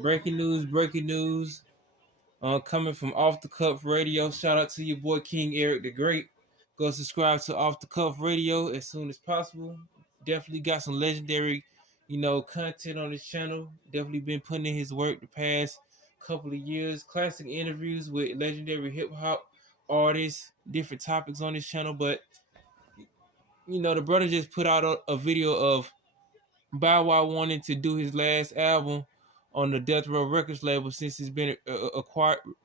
Breaking news, breaking news. Coming from Off the Cuff Radio. Shout out to your boy King Eric the Great. Go subscribe to Off the Cuff Radio as soon as possible. Definitely got some legendary, content on his channel. Definitely been putting in his work the past couple of years. Classic interviews with legendary hip hop artists, different topics on his channel. But the brother just put out a video of Bow Wow wanting to do his last album on the Death Row Records label since it's been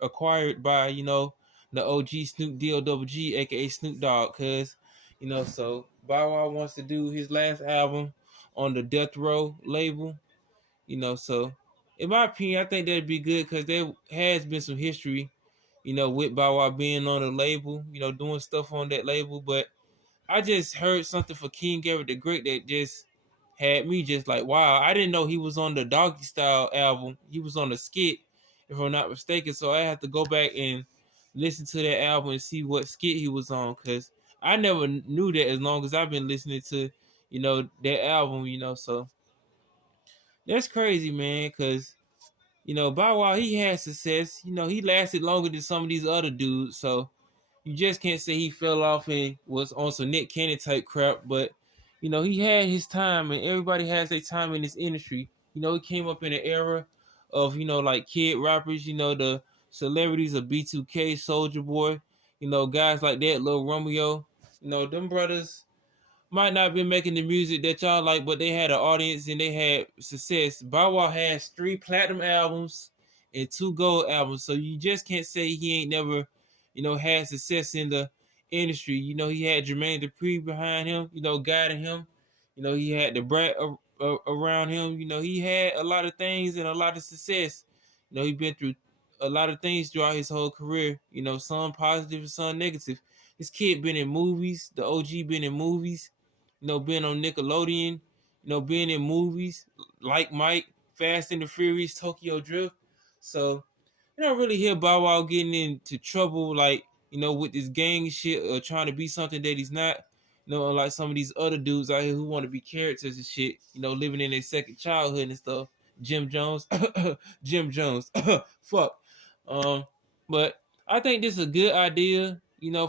acquired by the OG Snoop D-O-double-G, aka Snoop Dogg. Cause so Bow Wow wants to do his last album on the Death Row label. So in my opinion, I think that'd be good because there has been some history, with Bow Wow being on the label, doing stuff on that label. But I just heard something for King Garrett the Great that just had me just like, wow, I didn't know he was on the Doggy Style album. He was on the skit, if I'm not mistaken. So I have to go back and listen to that album and see what skit he was on, because I never knew that as long as I've been listening to, that album, so that's crazy, man, because, Bow Wow, he had success. He lasted longer than some of these other dudes, so you just can't say he fell off and was on some Nick Cannon type crap. But he had his time, and everybody has their time in this industry. He came up in an era of like kid rappers. The celebrities of B2K, Soldier Boy. Guys like that, Lil Romeo. Them brothers might not be making the music that y'all like, but they had an audience and they had success. Bow Wow has 3 platinum albums and 2 gold albums, so you just can't say he ain't never, had success in the industry. He had Jermaine Dupri behind him, guiding him. He had the brat around him. He had a lot of things and a lot of success. He been through a lot of things throughout his whole career. Some positive and some negative. This kid been in movies. The OG been in movies. Being on Nickelodeon, being in movies like Mike, Fast and the Furious, Tokyo Drift. So you don't really hear Bow Wow getting into trouble like, with this gang shit or trying to be something that he's not. Like some of these other dudes out here who want to be characters and shit, living in their second childhood and stuff. Jim Jones. Jim Jones. Fuck. But I think this is a good idea,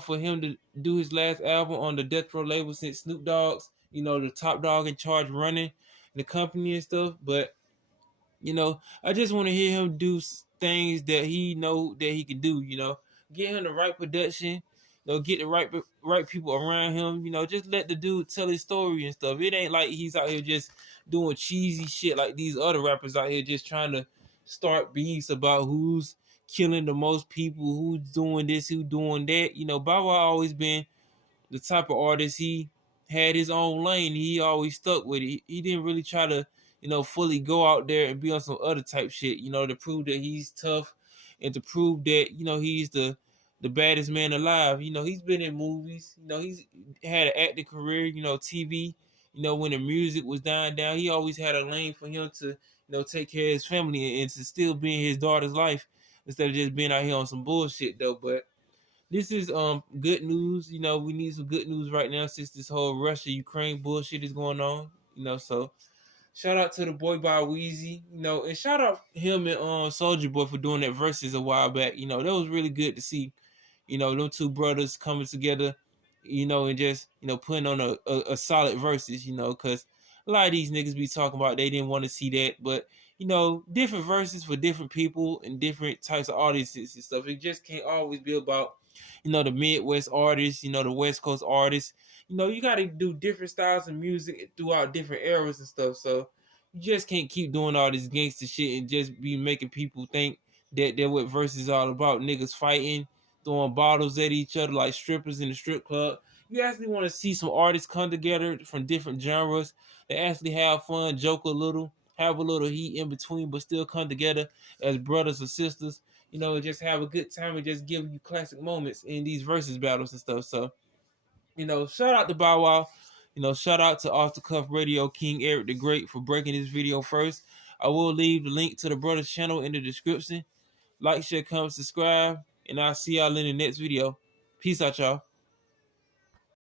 for him to do his last album on the Death Row label since Snoop Dogg's, the top dog in charge running the company and stuff. But, I just want to hear him do things that he know that he can do, get him the right production, get the right people around him, just let the dude tell his story and stuff. It ain't like he's out here just doing cheesy shit like these other rappers out here just trying to start beefs about who's killing the most people, who's doing this, who's doing that. Bow Wow always been the type of artist. He had his own lane. He always stuck with it. He didn't really try to, fully go out there and be on some other type shit, to prove that he's tough and to prove that, he's the baddest man alive. He's been in movies. He's had an acting career, TV. When the music was dying down, he always had a lane for him to, take care of his family and to still be in his daughter's life instead of just being out here on some bullshit though. But this is good news. We need some good news right now since this whole Russia Ukraine bullshit is going on. So shout out to the boy by Weezy, and shout out him and Soldier Boy for doing that verses a while back. That was really good to see. Them two brothers coming together, and just putting on a solid verses. Because a lot of these niggas be talking about they didn't want to see that, but different verses for different people and different types of audiences and stuff. It just can't always be about, the Midwest artists, the West Coast artists. You got to do different styles of music throughout different eras and stuff. So you just can't keep doing all this gangster shit and just be making people think that they're what verses all about. Niggas fighting, throwing bottles at each other like strippers in the strip club. You actually want to see some artists come together from different genres that actually have fun, joke a little, have a little heat in between, but still come together as brothers or sisters, and just have a good time and just give you classic moments in these versus battles and stuff. So, shout out to Bow Wow. Shout out to Off the Cuff Radio, King Eric the Great, for breaking this video first. I will leave the link to the brother's channel in the description. Like, share, comment, subscribe, and I'll see y'all in the next video. Peace out, y'all.